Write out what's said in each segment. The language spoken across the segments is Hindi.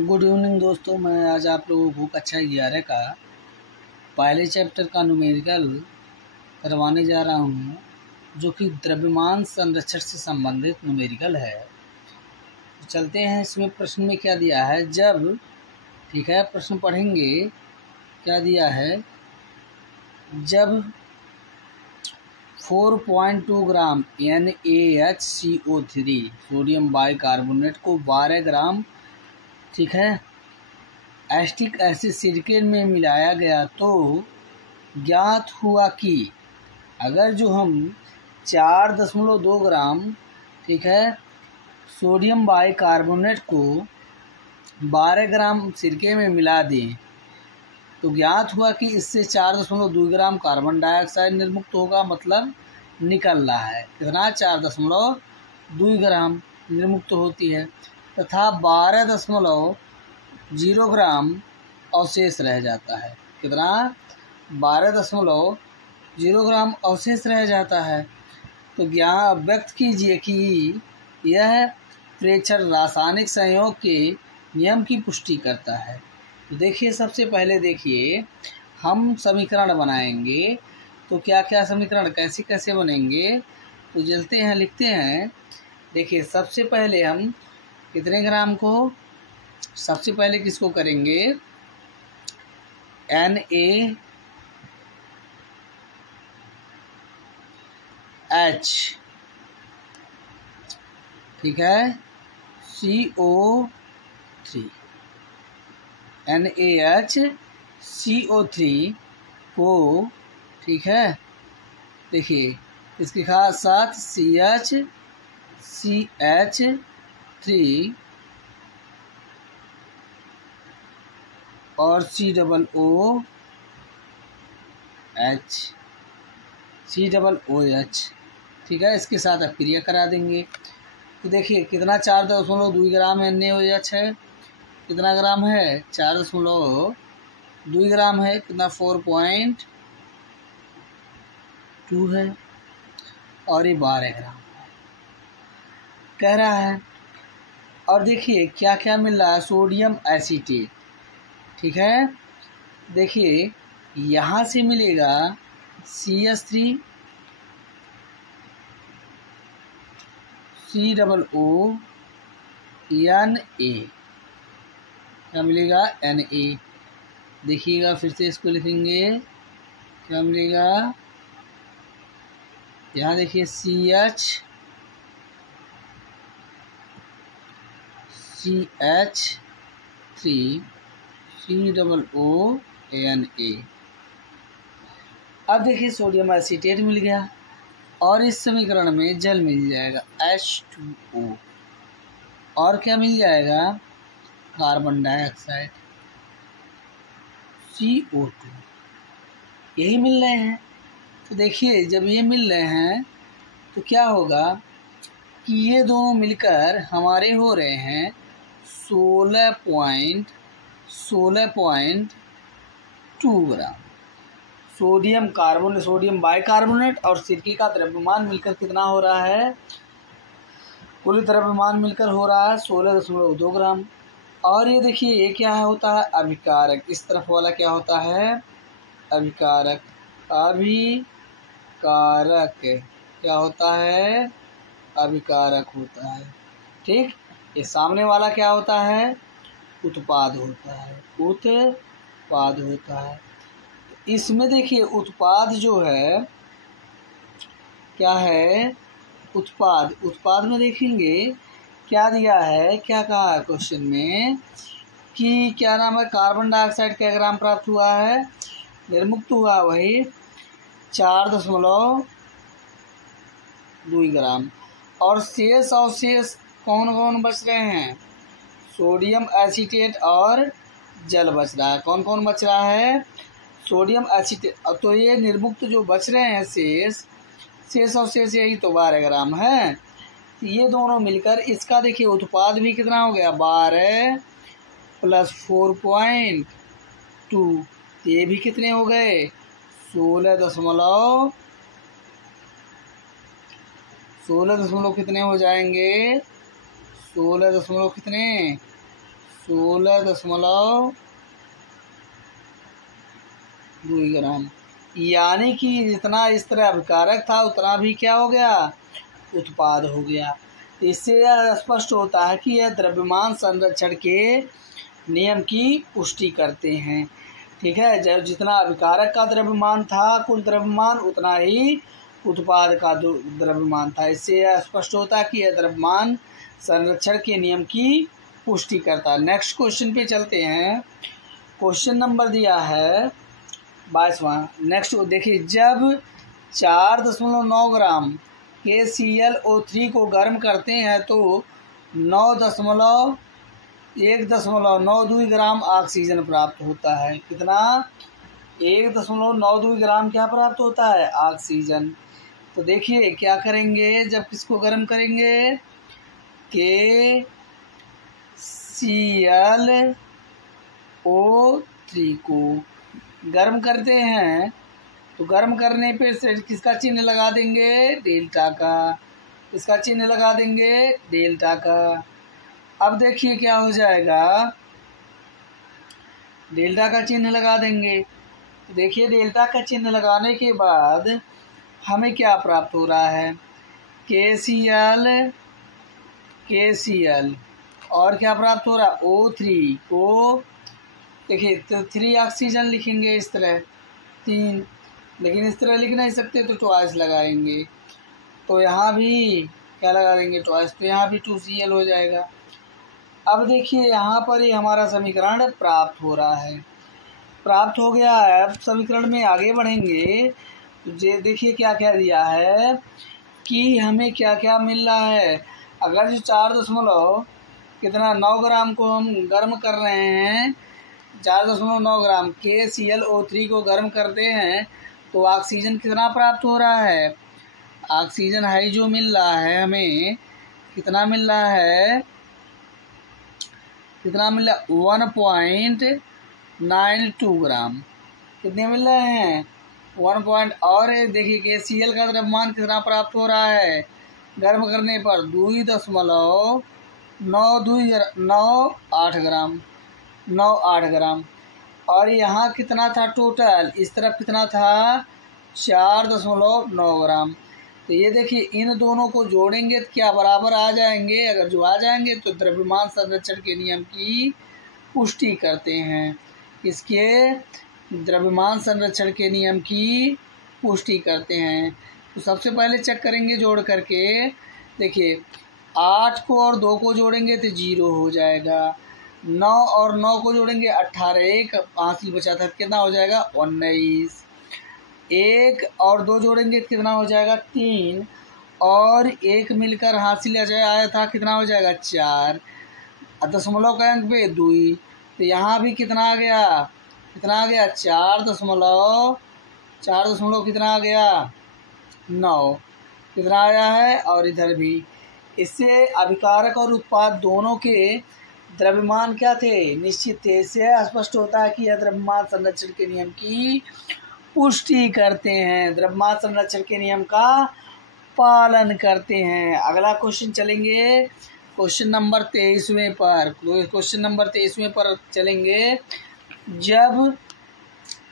गुड इवनिंग दोस्तों, मैं आज आप लोगों को कक्षा 11 का पहले चैप्टर का न्यूमेरिकल करवाने जा रहा हूँ, जो कि द्रव्यमान संरक्षण से संबंधित न्यूमेरिकल है। तो चलते हैं, इसमें प्रश्न में क्या दिया है। जब ठीक है, प्रश्न पढ़ेंगे। क्या दिया है, जब 4.2 ग्राम NaHCO3 सोडियम बाइकार्बोनेट को 12 ग्राम ठीक है एसिटिक एसिड सिरके में मिलाया गया, तो ज्ञात हुआ कि अगर जो हम 4.2 ग्राम ठीक है सोडियम बाइकार्बोनेट को 12 ग्राम सिरके में मिला दें, तो ज्ञात हुआ कि इससे 4.2 ग्राम कार्बन डाइऑक्साइड निर्मुक्त होगा, मतलब निकल रहा है। कितना? 4.2 ग्राम निर्मुक्त होती है, तथा 12.0 ग्राम अवशेष रह जाता है। कितना? 12.0 ग्राम अवशेष रह जाता है। तो व्यक्त कीजिए कि यह प्रेक्षण रासायनिक संयोग के नियम की पुष्टि करता है। तो देखिए, सबसे पहले देखिए, हम समीकरण बनाएंगे। तो क्या क्या समीकरण कैसे कैसे बनेंगे, तो चलते हैं, लिखते हैं। देखिए, सबसे पहले हम कितने ग्राम को, सबसे पहले किसको करेंगे, NaH ठीक है CO3 NaHCO3 को ठीक है, देखिए इसके साथ CH3 और COOH ठीक है, इसके साथ अब क्रिया करा देंगे। तो देखिए कितना 4.2 ग्राम NaOH है। कितना ग्राम है? 4.2 ग्राम है। कितना? 4.2 है, और ये 12 ग्राम कह रहा है। और देखिए क्या क्या मिल रहा है, सोडियम एसीटेट ठीक है। देखिए यहाँ से मिलेगा CH3 COO Na, क्या मिलेगा? Na। देखिएगा, फिर से इसको लिखेंगे, क्या मिलेगा? यहाँ देखिए CH3 COO Na। अब देखिए सोडियम एसीटेट मिल गया, और इस समीकरण में जल मिल जाएगा H2O, और क्या मिल जाएगा? कार्बन डाइऑक्साइड CO2, यही मिल रहे हैं। तो देखिए जब ये मिल रहे हैं तो क्या होगा कि ये दोनों मिलकर हमारे हो रहे हैं 16.2 ग्राम। सोडियम बाइकार्बोनेट और सिरके का द्रव्यमान मिलकर कितना हो रहा है? कुल द्रव्यमान मिलकर हो रहा है 16.2 ग्राम। और ये देखिए, ये क्या होता है? अभिकारक। इस तरफ वाला क्या होता है? अभिकारक। क्या होता है? अभिकारक होता है। ठीक, ये सामने वाला क्या होता है? उत्पाद होता है। इसमें देखिए उत्पाद जो है, क्या है? उत्पाद में देखेंगे क्या दिया है, क्या कहा है क्वेश्चन में, कि क्या नाम है, कार्बन डाइऑक्साइड क्या ग्राम प्राप्त हुआ है, निर्मुक्त हुआ, वही 4.2 ग्राम। और शेष अवशेष कौन कौन बच रहे हैं? सोडियम एसीटेट और जल बच रहा है। कौन कौन बच रहा है? Sodium acetate. तो ये निर्मुक्त जो बच रहे हैं शेष अवशेष, यही तो 12 ग्राम है। ये दोनों मिलकर इसका देखिए उत्पाद भी कितना हो गया? 12 + 4.2, ये भी कितने हो गए? 16 कितने हो जाएंगे? 16 कितने? 16.2 ग्राम, यानी कि जितना इस तरह अभिकारक था उतना भी क्या हो गया, उत्पाद हो गया। इससे यह स्पष्ट होता है कि यह द्रव्यमान संरक्षण के नियम की पुष्टि करते हैं। ठीक है, जब जितना अभिकारक का द्रव्यमान था कुल द्रव्यमान, उतना ही उत्पाद का द्रव्यमान था। इससे यह स्पष्ट होता है कि यह द्रव्यमान संरक्षण के नियम की पुष्टि करता है। नेक्स्ट क्वेश्चन पे चलते हैं। क्वेश्चन नंबर दिया है 22वां। नेक्स्ट देखिए, जब 4.9 ग्राम KClO3 को गर्म करते हैं तो 1.92 ग्राम ऑक्सीजन प्राप्त होता है। कितना? 1.92 ग्राम क्या प्राप्त होता है, ऑक्सीजन। तो देखिए क्या करेंगे जब किसको गर्म करेंगे, KClO3 को गर्म करते हैं तो गर्म करने पे किसका चिन्ह लगा देंगे, डेल्टा का। इसका चिन्ह लगा देंगे डेल्टा का। अब देखिए क्या हो जाएगा, डेल्टा का चिन्ह लगा देंगे। तो देखिए डेल्टा का चिन्ह लगाने के बाद हमें क्या प्राप्त हो रहा है, KCl और क्या प्राप्त हो रहा है, O3 को। देखिए तो 3 ऑक्सीजन लिखेंगे इस तरह, 3, लेकिन इस तरह लिख नहीं सकते तो ट्वाइस लगाएंगे। तो यहाँ भी क्या लगा देंगे, ट्वाइस। तो यहाँ भी 2Cl हो जाएगा। अब देखिए यहाँ पर ही हमारा समीकरण प्राप्त हो रहा है, प्राप्त हो गया है। अब समीकरण में आगे बढ़ेंगे तो देखिए क्या क्या दिया है कि हमें क्या क्या मिल रहा है। अगर जो 4.9 ग्राम को हम गर्म कर रहे हैं, 4.9 ग्राम KClO3 को गर्म करते हैं तो ऑक्सीजन कितना प्राप्त हो रहा है, ऑक्सीजन हाई जो मिल रहा है हमें, कितना मिल रहा है, 1.92 ग्राम। कितने मिल रहे हैं, 1 और देखिए KCl का द्रव्यमान कितना प्राप्त हो रहा है गर्म करने पर, 2.98 ग्राम। और यहाँ कितना था टोटल, इस तरफ कितना था, 4.9 ग्राम। तो ये देखिए इन दोनों को जोड़ेंगे तो क्या बराबर आ जाएंगे, अगर जो आ जाएंगे तो द्रव्यमान संरक्षण के नियम की पुष्टि करते हैं। इसके द्रव्यमान संरक्षण के नियम की पुष्टि करते हैं। तो सबसे पहले चेक करेंगे जोड़ करके। देखिए 8 को और 2 को जोड़ेंगे तो 0 हो जाएगा, 9 और 9 को जोड़ेंगे 18, एक हासिल बचा था कितना हो जाएगा, 19। 1 और 2 जोड़ेंगे कितना हो जाएगा, 3, और 1 मिलकर हासिल आया था कितना हो जाएगा, 4। दशमलव के अंक पे 2, तो यहाँ भी कितना आ गया, 4 दशमलव कितना आ गया, 9 कितना आया है। और इधर भी इससे अभिकारक और उत्पाद दोनों के द्रव्यमान क्या थे, निश्चित थे। इससे स्पष्ट होता है कि यह द्रव्यमान संरक्षण के नियम की पुष्टि करते हैं, द्रव्यमान संरक्षण के नियम का पालन करते हैं। अगला क्वेश्चन चलेंगे क्वेश्चन नंबर 23वें पर। क्वेश्चन नंबर 23वें पर चलेंगे। जब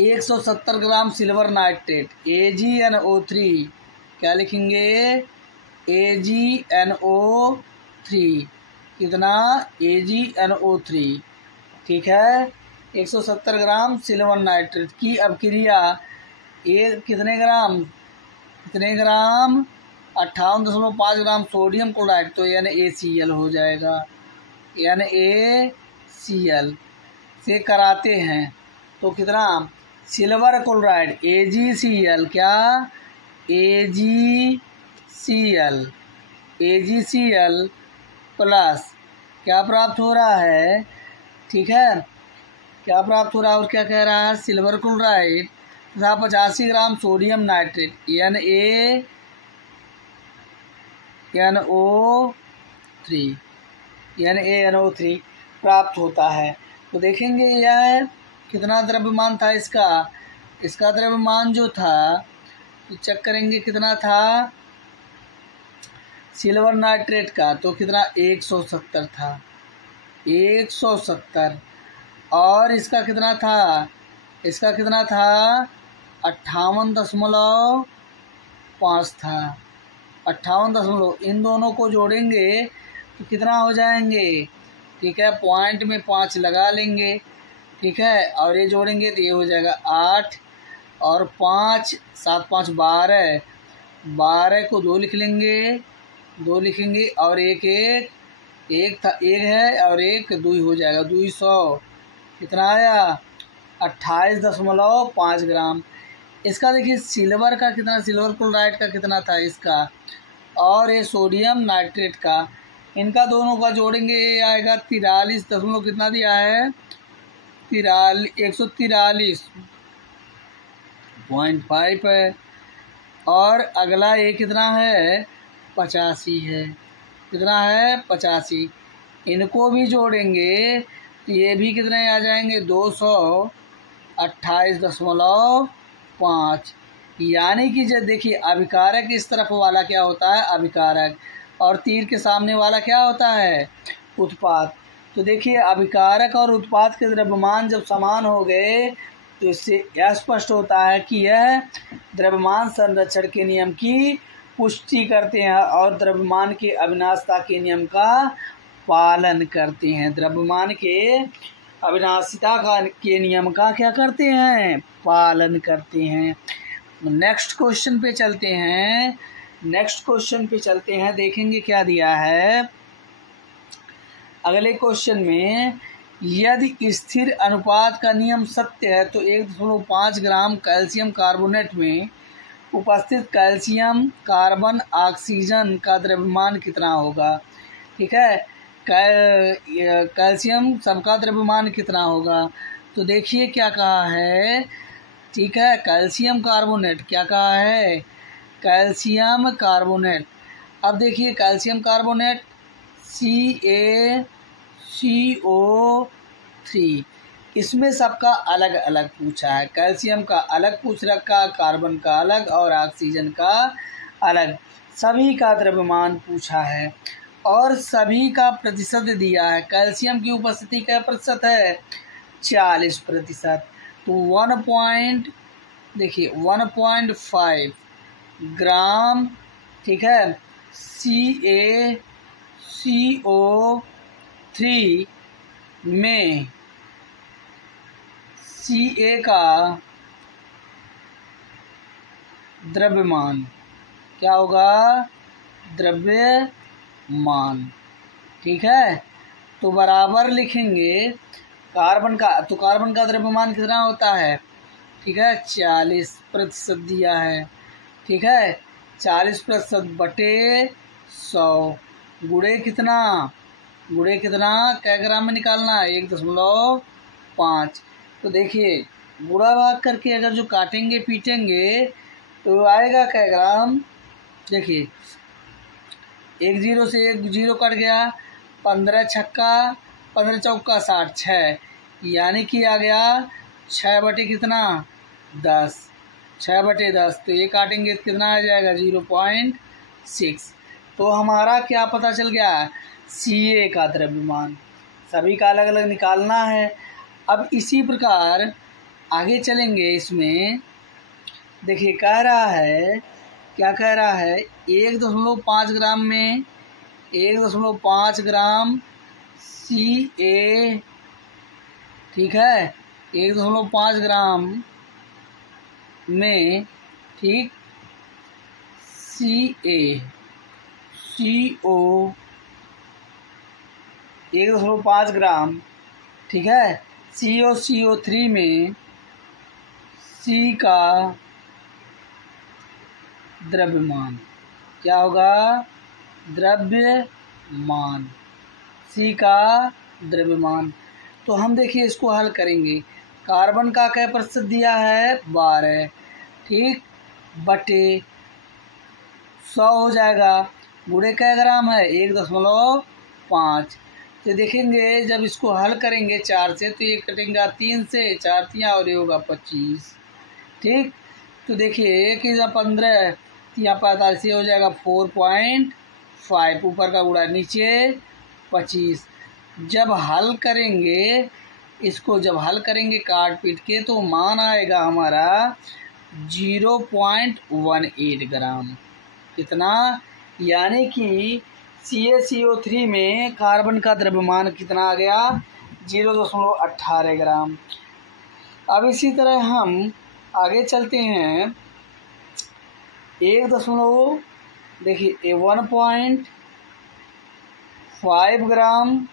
170 ग्राम सिल्वर नाइट्रेट AgNO3, क्या लिखेंगे, AgNO3, कितना, AgNO3, ठीक है। 170 ग्राम सिल्वर नाइट्रेट की अभिक्रिया कितने ग्राम 58.5 ग्राम सोडियम क्लोराइड, तो NaCl हो जाएगा, NaCl से कराते हैं तो कितना, सिल्वर क्लोराइड AgCl, क्या, AgCl प्लस क्या प्राप्त हो रहा है, ठीक है, क्या प्राप्त हो रहा है और क्या कह रहा है, सिल्वर क्लोराइड तथा 85 ग्राम सोडियम नाइट्रेट NaNO3 प्राप्त होता है। तो देखेंगे यह कितना द्रव्यमान था इसका द्रव्यमान जो था तो चेक करेंगे कितना था सिल्वर नाइट्रेट का, तो कितना 170 था, 170 और इसका कितना था, इसका कितना था 58.5 था, 58 इन दोनों को जोड़ेंगे तो कितना हो जाएंगे, ठीक है, पॉइंट में 5 लगा लेंगे, ठीक है, और ये जोड़ेंगे तो ये हो जाएगा 8 और 5, 7 5 12, 12 को 2 लिख लेंगे, 2 लिखेंगे और एक था, एक है और एक 2 हो जाएगा, 200 कितना आया 28.5 ग्राम। इसका देखिए सिल्वर का कितना, सिल्वर क्लोराइड का कितना था इसका, और ये सोडियम नाइट्रेट का, इनका दोनों का जोड़ेंगे ये आएगा 43 दशमलव कितना दिया है 143.5 है। और अगला ये कितना है 85 है, कितना है 85, इनको भी जोड़ेंगे तो ये भी कितने आ जाएंगे 228.5, यानी कि जब देखिए अभिकारक इस तरफ वाला क्या होता है अभिकारक, और तीर के सामने वाला क्या होता है उत्पाद। तो देखिए अभिकारक और उत्पाद के द्रव्यमान जब समान हो गए तो इससे यह स्पष्ट होता है कि यह द्रव्यमान संरक्षण के नियम की पुष्टि करते हैं और द्रव्यमान के अविनाशिता के नियम का पालन करते हैं, द्रव्यमान के अविनाशिता के नियम का क्या करते हैं पालन करते हैं। नेक्स्ट क्वेश्चन पे चलते हैं, नेक्स्ट क्वेश्चन पे चलते हैं, देखेंगे क्या दिया है अगले क्वेश्चन में। यदि स्थिर अनुपात का नियम सत्य है तो 1.5 ग्राम कैल्शियम कार्बोनेट में उपस्थित कैल्शियम कार्बन ऑक्सीजन का द्रव्यमान कितना होगा, ठीक है, कैल्शियम सबका द्रव्यमान कितना होगा। तो देखिए क्या कहा है, ठीक है, कैल्शियम कार्बोनेट क्या कहा है कैल्शियम कार्बोनेट। अब देखिए कैल्शियम कार्बोनेट CaCO3, इसमें सबका अलग अलग पूछा है, कैल्शियम का अलग पूछ रखा, कार्बन का अलग और ऑक्सीजन का अलग, सभी का द्रव्यमान पूछा है और सभी का प्रतिशत दिया है। कैल्शियम की उपस्थिति क्या प्रतिशत है 40%, तो 1.5 ग्राम, ठीक है, CaCO3 में Ca का द्रव्यमान क्या होगा द्रव्यमान, ठीक है, तो बराबर लिखेंगे कार्बन का, तो कार्बन का द्रव्यमान कितना होता है, ठीक है 40% दिया है, ठीक है, 40% बटे 100 गुणे कितना, गुणे कितना क्या ग्राम में निकालना है 1.5। तो देखिए गुणा भाग करके अगर जो काटेंगे पीटेंगे तो आएगा क्या ग्राम, देखिए 1 0 से 1 0 कट गया, 15 छक्का 15 चौका 60, 6 यानी कि आ गया 6 बटे कितना 10, 6 बटे 10, तो ये काटेंगे तो कितना आ जाएगा 0.6। तो हमारा क्या पता चल गया Ca का द्रव्यमान, सभी का अलग अलग निकालना है। अब इसी प्रकार आगे चलेंगे, इसमें देखिए कह रहा है, क्या कह रहा है 1.5 ग्राम में 1.5 ग्राम Ca, ठीक है, 1.5 ग्राम में, ठीक, CO 1.5 ग्राम, ठीक है, CO3 में C का द्रव्यमान क्या होगा द्रव्यमान, C का द्रव्यमान। तो हम देखिए इसको हल करेंगे, कार्बन का क्या प्रतिशत दिया है 12, ठीक, बटे 100 हो जाएगा, गुणे क्या ग्राम है 1.5। तो देखेंगे जब इसको हल करेंगे 4 से तो ये कटेंगे 3 से, 4 3 और ये होगा 25, ठीक। तो देखिए 1 या 15 या 45 हो जाएगा 4.5, ऊपर का गुणा नीचे 25, जब हल करेंगे इसको, जब हल करेंगे काट पीट के, तो मान आएगा हमारा 0.18 ग्राम। कितना? यानी कि CaCO3 में कार्बन का द्रव्यमान कितना आ गया? 0.18 ग्राम। अब इसी तरह हम आगे चलते हैं। 1.5 ग्राम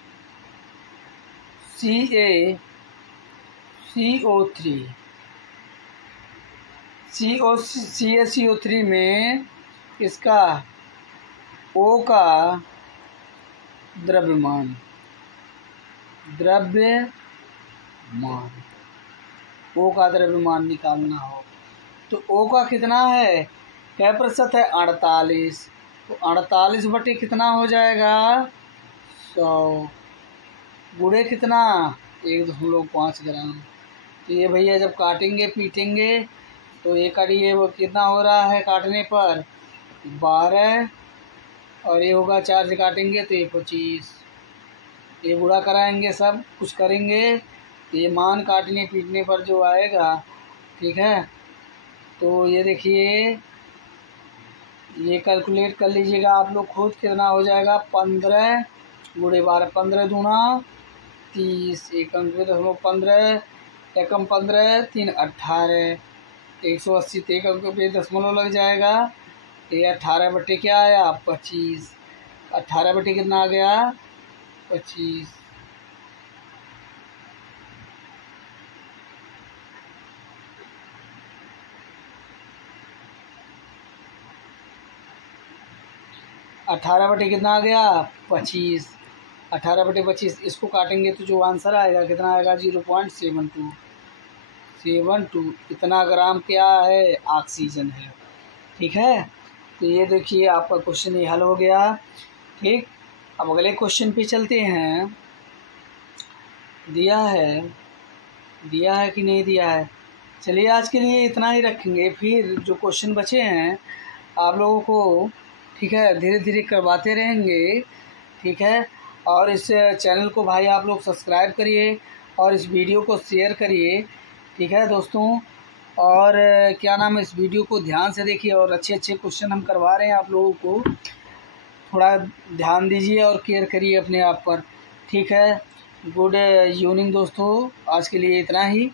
CaCO3 में इसका O का द्रव्यमान O का द्रव्यमान निकालना हो तो O का कितना है? क्या प्रतिशत है? 48। तो 48 बटे कितना हो जाएगा? 100 गुणे कितना? 1.5 ग्राम। तो ये भैया जब काटेंगे पीटेंगे तो ये काटिए, वो कितना हो रहा है काटने पर? 12, और ये होगा 4 से काटेंगे तो ये 25। ये गुणा कराएंगे, सब कुछ करेंगे, ये मान काटने पीटने पर जो आएगा, ठीक है। तो ये देखिए, ये कैलकुलेट कर लीजिएगा आप लोग खुद, कितना हो जाएगा? 15 गुणे 12, 15 दूना 30, एकम 15, एकम 15, 3 18, 180 तो एकम पे दशमलव लग जाएगा। ये 18 बटे क्या आया? 25। 18 बटे कितना आ गया? 25। अठारह बटे कितना आ गया? 25। 18 बटे 25, इसको काटेंगे तो जो आंसर आएगा कितना आएगा? 0.72 इतना ग्राम क्या है? ऑक्सीजन है। ठीक है, तो ये देखिए आपका क्वेश्चन ये हल हो गया। ठीक, अब अगले क्वेश्चन पे चलते हैं। दिया है कि नहीं दिया है? चलिए आज के लिए इतना ही रखेंगे, फिर जो क्वेश्चन बचे हैं आप लोगों को, ठीक है, धीरे धीरे करवाते रहेंगे। ठीक है, और इस चैनल को भाई आप लोग सब्सक्राइब करिए और इस वीडियो को शेयर करिए। ठीक है दोस्तों, और क्या नाम है, इस वीडियो को ध्यान से देखिए और अच्छे अच्छे क्वेश्चन हम करवा रहे हैं आप लोगों को, थोड़ा ध्यान दीजिए और केयर करिए अपने आप पर। ठीक है, गुड इवनिंग दोस्तों, आज के लिए इतना ही।